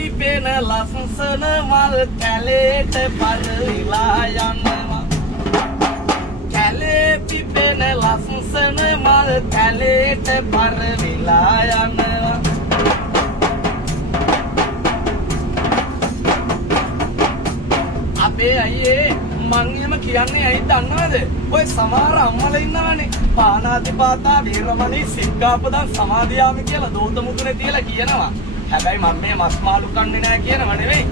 පිපෙන ලස්සන මල් කැලේට පරවිලා යනවා. කැලේ පිපෙන ලස්සන මල් කැලේට පරවිලා යනවා. අපේ අයියේ මං එහෙම කියන්නේ ඇයි දන්නවද? ඔය සමහර අම්මලා ඉන්නවනේ පාණාතිපාතා වීරමණී සික්ඛාපදං සමාදියාමි කියලා දෝත මුදුනේ තියලා කියනවා. හැබැයි මම මේ මස් මාළු කන්නේ නැහැ කියනව නෙවෙයි.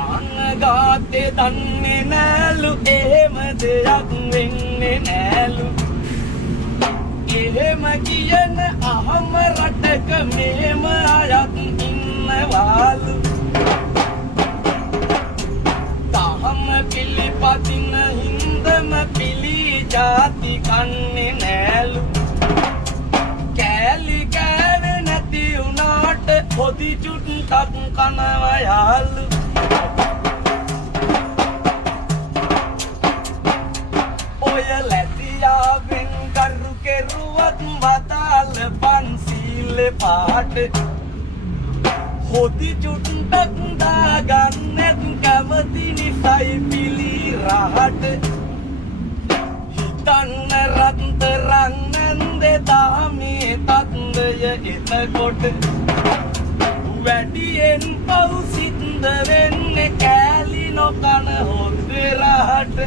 ආනගාතේ දන්නේ නෑලු එහෙම දෙයක් වෙන්නේ නෑලු. එහෙම කියන අහම රටක මෙහෙම අයත් ඉන්නවාලු. පිලිපදින හින්දම පිලි ජාති කන්නේ නෑලු. කෑලි කෑවේ නැති උනාට පොදි චුට්ටක් කනවා යාලු. ඔය ලැබියාවෙන් කරු කෙරුවත් වතාල පන්සිල් පාට හොදි චුට්ටක් දාගන්නෙත් කැමති නිසයි පිලි රහට. හිතන්න රත්තරන් නැන්දේ දාමේ තත්දය එතකොට. වැඩියෙන් පව් සින්ද වෙන්නේ කෑලි නොකන හොද්ද රහට.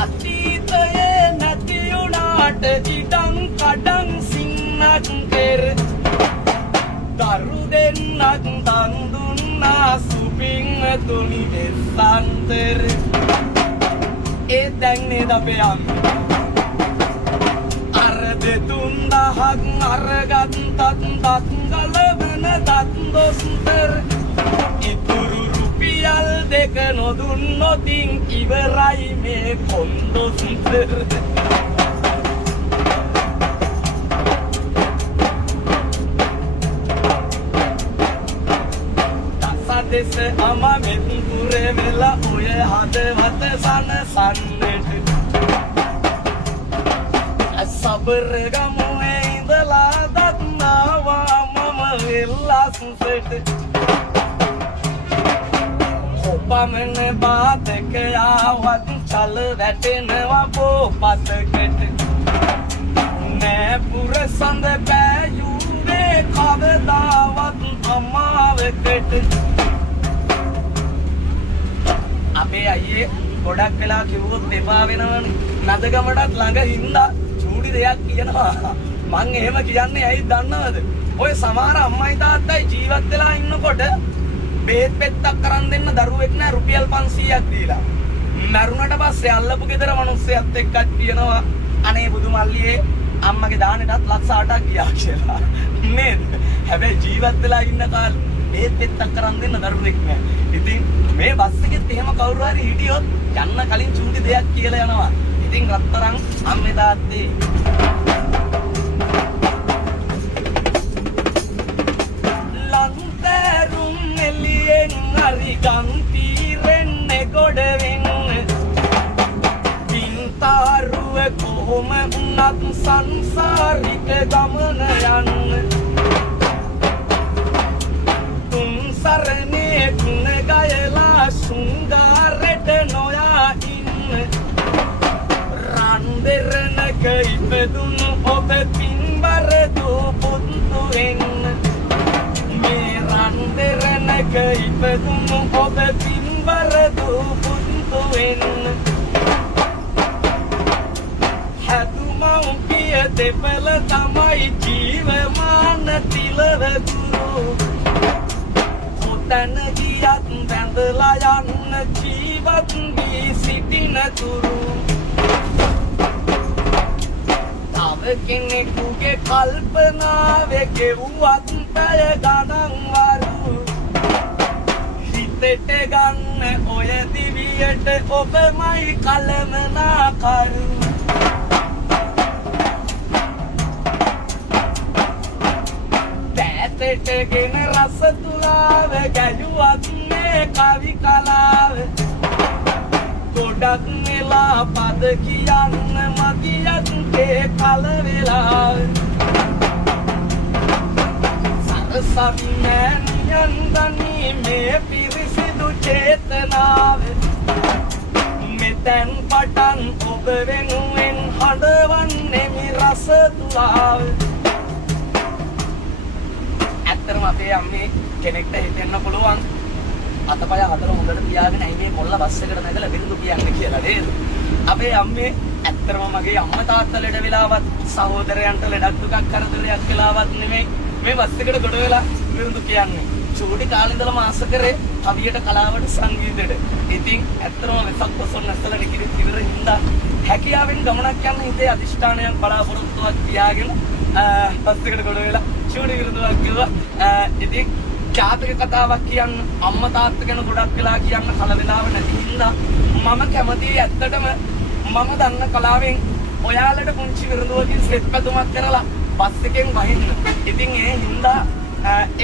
අතීතයේ නැති උනාට ඉඩම් කඩම් සින්නක් කෙර. දරු දෙන්නක් දන් දුන්නා සුපින් තුනි වෙස්සන්තර. ඒ දැන් නේද අපේ අම්මේ අර දෙතුන් දහක් අරගත් තත් ගලවන දත් දොස්තර. ඉතුරු රුපියල් දෙක නොදුන්නොතින් ඉවරයි මේ කොන්දොස්තර. දෙස අම මෙත් පුරේ වෙලා ඔය හදවත සනසන්නට. සබර ගමුවේ ඉඳලා දත්නවා මම වෙල්ලස්සට. ඔපමණ බාතක යාවත් චල වැටෙනවා පොපතකට. නෑ පුර සඳ බෑයුවේ කවදාවත් අමාවකට. අපේ අයියේ ගොඩක් වෙලා කිව්වොත් එපා වෙනවනේ. නදගමටත් ළඟ හින්දා චූටි දෙයක් කියනවා. මං එහෙම කියන්නේ ඇයි දන්නවද? ඔය සමහර අම්මයි තාත්තයි ජීවත් වෙලා ඉන්නකොට බේත් පෙත්තක් කරන් දෙන්න දරුවෙක් නෑ රුපියල් 500ක් දීලා. මරුණට පස්සේ අල්ලපු ගෙදර මිනිස්සෙක් එක්කත් කියනවා අනේ බුදු මල්ලියේ අම්මගේ දානෙටත් ලක්ෂ 8ක් ගියා කියලා. නේද? හැබැයි ජීවත් වෙලා ඉන්න කාලේ බේත් පෙත්තක් කරන් දෙන්න දරුවෙක් නෑ. ඉතින් මේ බස් එකෙත් එහෙම කවුරු හරි හිටියොත් යන්න කලින් චූටි දෙයක් කියලා යනවා. ඉතින් රත්තරන් අම්මේ තාත්තේ ලන්තරුම් එළියෙන් හරි ගම් තීරෙන්නේ ගොඩ වෙන්න. පින්තාරුව කොහොම වුණත් සංසාරික ගමන යන්න. තුන් සරණේ තුන ගයලා සුංගාරෙට නොයා ඉන්න. රන් දෙරණක ඉපදුණු ඔබ පින්බර දූ පුතු එන්න. මේ රන් දෙරණක ඉපදුණු ඔබ පින්බර දූ පුතු එන්න. හැදුමව්පිය දෙපළ තමයි ජීවමාන තිලව ගුරු. තන ගියත් බැඳලා යන්න ජීවත් වී සිටින තුරු. තව කෙනෙකුගේ කල්පනාවේ ගෙවුවත් පැය ගණන් වරු. හිතට ගන්න ඔය දිවියට ඔබමයි කලමනාකරු. පැතටගෙන රස තුලාව ගැයුවත් මේ කවි කලාව. ගොඩක් නෙලා පද කියන්න මදියත් ඒ සවිමෑනියන් ගනී මේ පිරිසිදු චේතනාව මෙතැන් පටන් ඔබ වෙනුවෙන් හඬවන්නෙමි රස තුලාව. ඇත්තරම අපේ අම්මේ කෙනෙක්ට හිතෙන්න පුළුවන් අතපය හතර හොඳට තියාගෙන ඇයි මේ කොල්ල බස් එකට නැගලා බින්දු කියන්නේ කියලා නේද? අපේ අම්මේ ඇත්තරම මගේ අම්මා තාත්තා ලෙඩ වෙලාවත් සහෝදරයන්ට ලෙඩක් දුකක් කරදරයක් වෙලාවත් නෙමෙයි මේ බස් එකට ගොඩ වෙලා බින්දු කියන්නේ. චූටි කාලේ ඉඳලා මාස කරේ කවියට කලාවට සංගීතයට. ඉතින් ඇත්තරම වෙසක් පොසොන් නැස්සලා නිකිරි ඉවර හින්දා හැකියාවෙන් ගමනක් යන හිතේ අදිෂ්ඨානයක් බලාපොරොත්තුවක් තියාගෙන බස් එකට ගොඩ වෙලා චූටි විරුදුවක් කිව්වා. ඉතින් ජාතක කතාවක් කියන්න අම්මා තාත්තා ගැන ගොඩක් වෙලා කියන්න කල වෙලාව නැති හින්දා මම කැමතියි ඇත්තටම මම දන්න කලාවෙන් ඔයාලට පුංචි විරුදුවකින් සෙත් පැතුමක් කරලා බස් එකෙන් වහින්න. ඉතින් ඒ හින්දා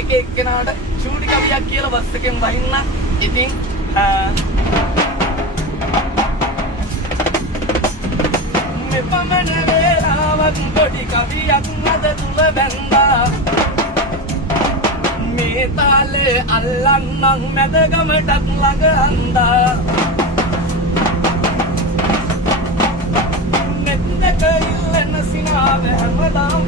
එක එක්කෙනාට චූටි කවියක් කියලා බස් එකෙන් වහින්න. ඉතින් මෙපමණ වේලාවක් පොඩි කවියක් අද තුල බැඳා මේ තාලේ අල්ලන්නම් මැදගමටත් ළඟ අන්දා නෙත් දෙක ඉල්ලන සිනාව හැමදාම